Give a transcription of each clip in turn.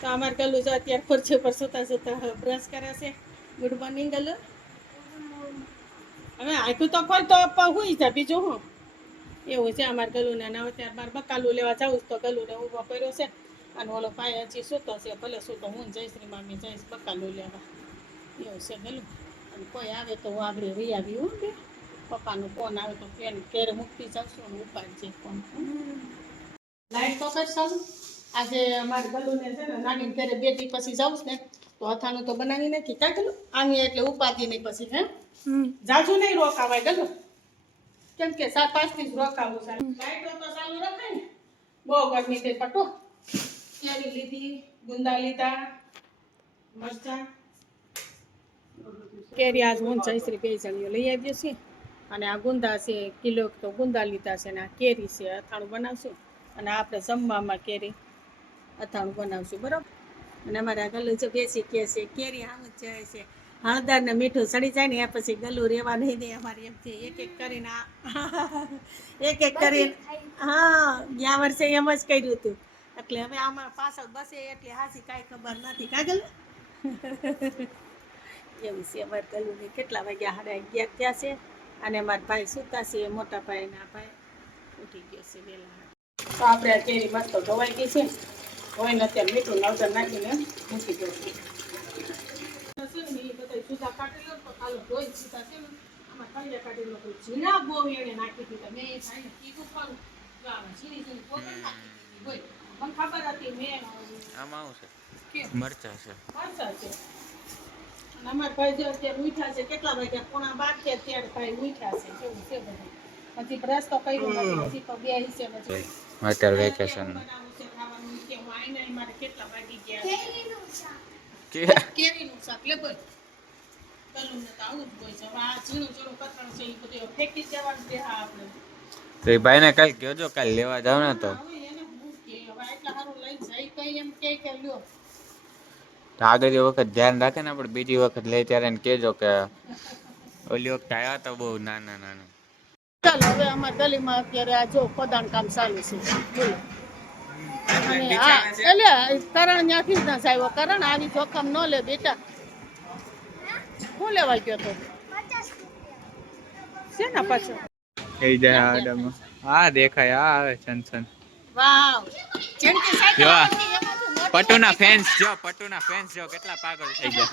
તો અમારે ગલું જો અત્યારે ખુરશી પર સુતા સુતા બ્રશ કરે છે. ગુડ મોર્નિંગ ગલુ હવે આખું તો ખોલ તો હુઈ જા, બીજું હું? એવું છે અમારે ગલું ને હવે ત્યારે મારે બકાલું લેવા જાઉં તો ગલું ને ઊભો કર્યો છે. અને ઓલો પાય હજી સૂતો છે, ભલે સૂતો હું જઈશ જયશ્રી મામી જઈશ, બકાલું લેવા. એવું છે ગલું અને કોઈ આવે તો હું આગળ રહી આવી હું, બે. પપ્પાનો ફોન આવે તો ફેન ઘેર મૂકતી જાઉં છું ઉપાડ છે ફોન લાઈટ તો કર ચાલુ આજે અમારે બલુને છે ને નાની ઘરે બેટી પછી જાઉં ને તો અથાણું તો બનાવી નથી કાંઈ ગલું આની એટલે ઉપાધી નહીં પછી હે? જાજુ નહીં રોકાવાય ગલું કેમ કે સાત પાંચથી જ રોકાવું સાહેબ લાઈટો તો ચાલુ રખાય ને. બહુ ગરમી થઈ પટો. કેરી લીધી ગુંદા લીધા મરચા. કેરી આજ હું જયશ્રી બે જણીઓ લઈ આવીએ છીએ અને આ ગુંદા છે કિલો તો ગુંદા લીધા છે અને આ કેરી છે અથાણું બનાવશું. અને આપણે જમવામાં કેરી. અથાણું બનાવશું બરાબર? અને અમારા ગલું જો બેસી કે છે કેરી આમ જ જાય છે. હળદર ને મીઠું સડી જાય ને એ પછી ગલું રહેવા નહીં દે અમારે એમથી એક એક કરીને આ એક એક કરીને હા ગયા વર્ષે એમ જ કર્યું હતું. એટલે હવે આમાં પાછળ બસે એટલે હાસી કાંઈ ખબર નથી. કાગલ એવું છે. અમારે ગલું ને કેટલા વાગ્યા સાડા અગિયાર થયા છે. અને મારા ભાઈ સૂતા છે મોટા ભાઈ ના ભાઈ ઉઠી ગયો છે વહેલા. તો આપણે કેરી મસ્ત ધોવાઈ ગઈ છે. હોય ને ત્યાં મીઠું નવતર નાખીને મૂકી દઉં ઝીણા બહુ એને નાખી દીધા મેં કીધું ખરું ઝીણી ઝીણી પોતે નાખી દીધી હોય મને ખબર હતી મેં આમાં કે છે. મરચા છે? પાછા છે અમારા ભાઈ જો અત્યારે ઉઠ્યા છે કેટલા વાગ્યા? પોણા બાર છે અત્યારે ભાઈ ઉઠ્યા છે. કેવું છે બધું? પછી બ્રશ તો કર્યું નથી પછી તો બે હિસ્સે પછી અત્યારે વેકેશન કે હું આઈને મારે કેટલા વાગી ગયા? કે? કેરીનું શાક લે ભાઈ. કલું ને તો આવું જ હોય છે. હવે આ ઝીણું ઝીણું કતરણ છે એ બધું ફેંકી જ દેવાનું છે હા આપણે. તો એ ભાઈને કાલ કહેજો કાલ લેવા જાવ ને તો. હવે એને હું કે હવે આટલા સારું લઈ જાય કઈ એમ કે કે લ્યો. તો આગળ વખત ધ્યાન રાખે ને આપણે બીજી વખત લઈ ત્યારે એને કહેજો કે ઓલી વખત આવ્યા તો બહુ નાના નાના. ચાલો હવે અમારા ગલીમાં અત્યારે આ જો ખોદાણ કામ ચાલુ છે. અને આ એટલે કરણ ત્યાંથી જ ના આવ્યો કરણ આવી જોખમ ન લે બેટા. શું લેવા ગયો તો? છે ને પાછો એ જાય આડામાં હા દેખાય આ આવે છન વાવ. ચેડકી સાઈડ પટુના ફેન્સ જો પટુના ફેન્સ જો કેટલા પાગલ થઈ ગયા.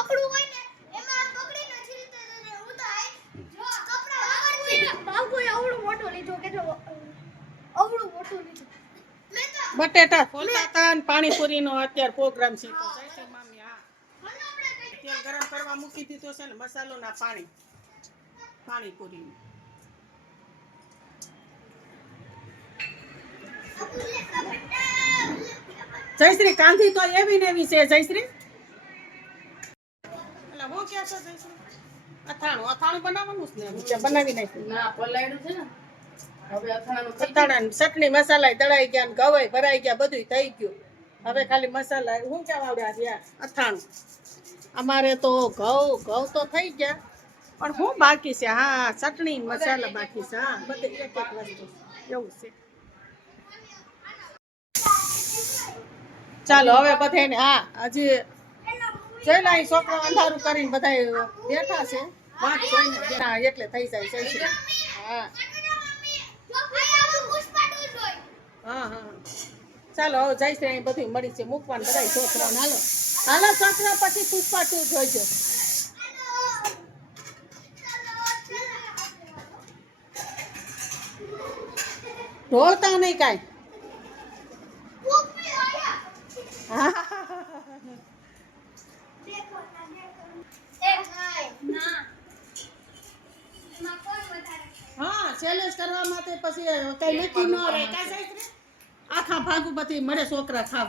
ઈ અત્યારે વેસ લાગે જો સાઈ જો વેસ છે. છોકરા બધા બટેટા શું કેવાય ફોલતા હતા ને જયશ્રી આજે હા હે બટેટું બટેટા ફોલતા હતા ને પાણીપુરીનો અત્યારે પ્રોગ્રામ છે તો જયશ્રી મામી હા. તેલ ગરમ કરવા મૂકી દીધો છે ને મસાલો ના પાણી પાણીપુરી જયશ્રી કાંધી તો એવી ને એવી છે જયશ્રી અથાણું. અથાણું બનાવવાનું છે ને? બનાવી નાખ્યું. ના પલાયડું છે ને. અથાણા ચટણી મસાલા દળાઈ ગયા ને ગવાઈ ભરાઈ ગયા બધું થઈ ગયું. હવે ખાલી મસાલા હું ક્યાં આવડ્યા અથાણું. અમારે તો ઘઉં ઘઉં તો થઈ ગયા પણ હું બાકી છે? હા ચટણી મસાલા બાકી છે. હા બધે એક એક વસ્તુ. એવું છે. ચાલો હવે બધાને હા હજી જોઈ લે છોકરા અંધારું કરીને બધા બેઠા છે. જોઈને એટલે થઈ જાય છે હા. હા હા. ચાલો હવે જાય છે અહીં બધું મળી છે. મૂકવાનું બધા છોકરાઓને. હાલો. હાલો છોકરા પછી પુષ્પા ટુ જોઈજો. ઢોળતા નહીં કાંઈ. હા. માટે પછી કઈ નક્કી ન રહે કઈ સાહેબ આખા ભાગુ બધી મળે છોકરા ખાવ.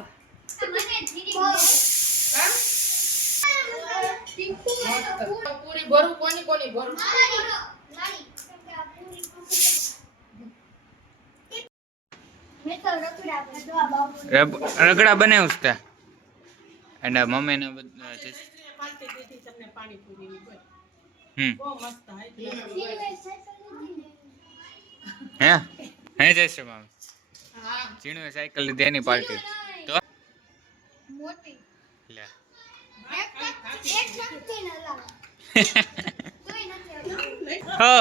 પૂરી ભરું કોની કોની ભરું? રગડા બનાવ્યું છે અને પાણીપુરીની બોલ. હમ. હે? હે જયશ્રી મામ ચીણુએ સાયકલ લીધી એની પાર્ટી. તો? લે. હો.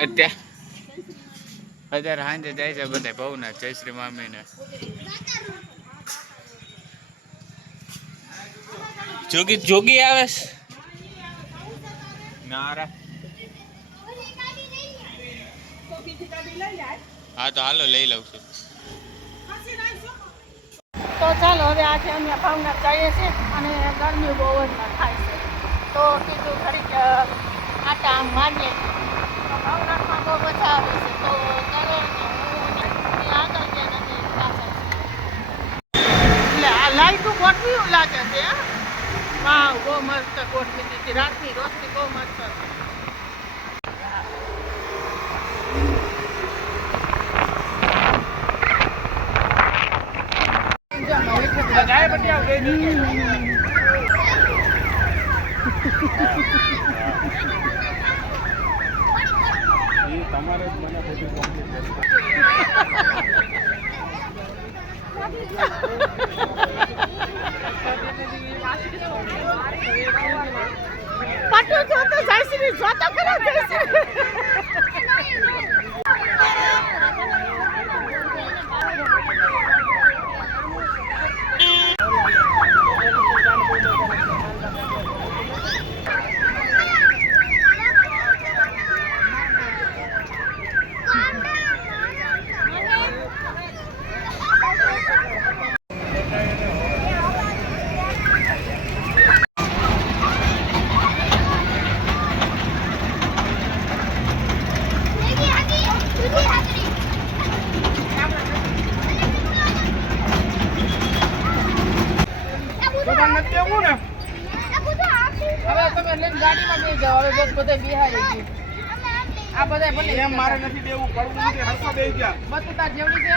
અત્યારે અત્યારે સાંજે જાય છે બધા ભવનાથ જયશ્રી મામીને. જોગી જોગી આવે નારા હા, તો હાલો, લઈ લઉં છું. તો ચાલો, હવે આજે અમે ભાવનગર જઈએ છીએ અને ગરમી બહુ જ થાય છે. તો કીધું ઘડીક આટા આમ મારીએ. તો ભાવનગરમાં બહુ મજા આવે છે. તો આગળ જઈને અમે પાછળ એટલે આ લાઈટું ગોઠવી લાગે છે, હે? બહુ મસ્ત ગોઠવી દીધી. રાતની રોશની બહુ મસ્ત છે પાટું જો તો જયશ્રી જો તો ખરા જયશ્રી હવે તમે લઈને ગાડીમાં બેસી જાઓ. હવે બસ બધે બિહારી ગયું આ બધા ભલે. એમ મારે નથી દેવું પડવું નથી હરખા બેસી ગયા. બધું તાર જેવડી છે?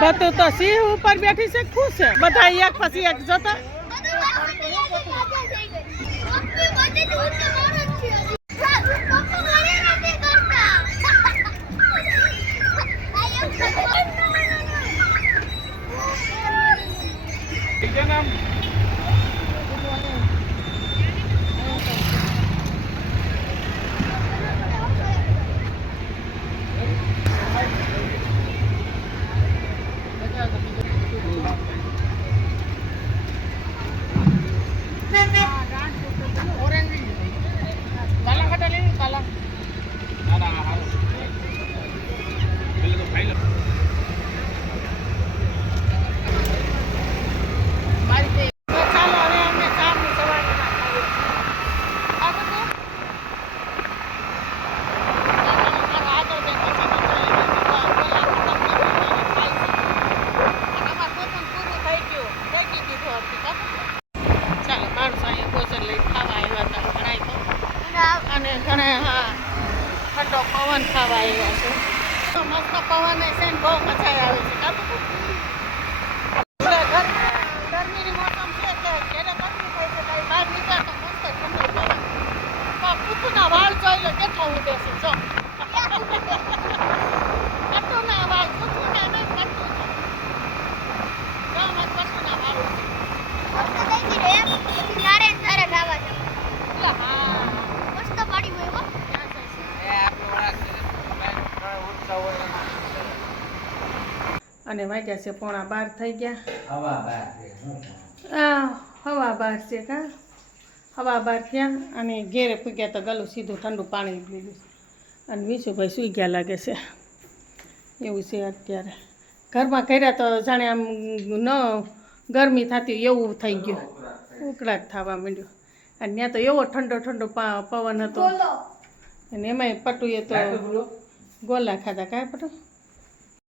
બધું તો સિંહ ઉપર બેઠી છે ખુશ છે? બધા એક પછી એક જતા. બીજા નામ કાલા ખાટા લઈ કાલા ના ના હાલો પેલે તો ખાઈ લો મારી તે તો ચાલો હવે અમે ચારની સવારીમાં ખાઈએ છીએ. આ બધું? ચાલો, આગળ જઈને પછી બતાવીએ. પેલા ખતમ કરી અને ખાઈ છીએ. અને અમારે ભોજન પૂરું થઈ ગયું. ફેંકી દીધું હતું, કાં? ચાલો માણસો અહીંયા ભોજન લઈ ખાવા આવ્યા હતા ઘણાય તો અને ઘણા હા ઠંડો પવન ખાવા આવ્યા છે તો મસ્ત પવન છે ને બહુ મજા આવે છે કાં બાપુ? હવે ગર- ગરમીની મોસમ છે એટલે જેને ગરમી થાય છે કાંઈ બહાર નીકળે તો મસ્ત ઠંડુ પવન તો કૂતુના વાળ જોઈ લો કેટલા ઉડે છે જો કટુના વાળ કૂતુના નહીં કટુના જો અમારે કટુના વાળ ઉડે. એટલે હા અને વાગ્યા છે પોણા બાર થઈ ગયા. આ હવા બાર છે કા? હવા બાર થયા અને ઘેરે પૂગ્યા તો ગલું સીધું ઠંડુ પાણી લીધું અને વિશુભાઈ સૂઈ ગયા લાગે છે. એવું છે અત્યારે. ઘરમાં કર્યા તો જાણે આમ ન ગરમી થતી એવું થઈ ગયું. ઉકળાટ થવા માંડ્યો. અને ત્યાં તો એવો ઠંડો ઠંડો પા- પવન હતો. અને એમાંય પટુએ તો ગોલા ખાધા. કાંઈ પટુ?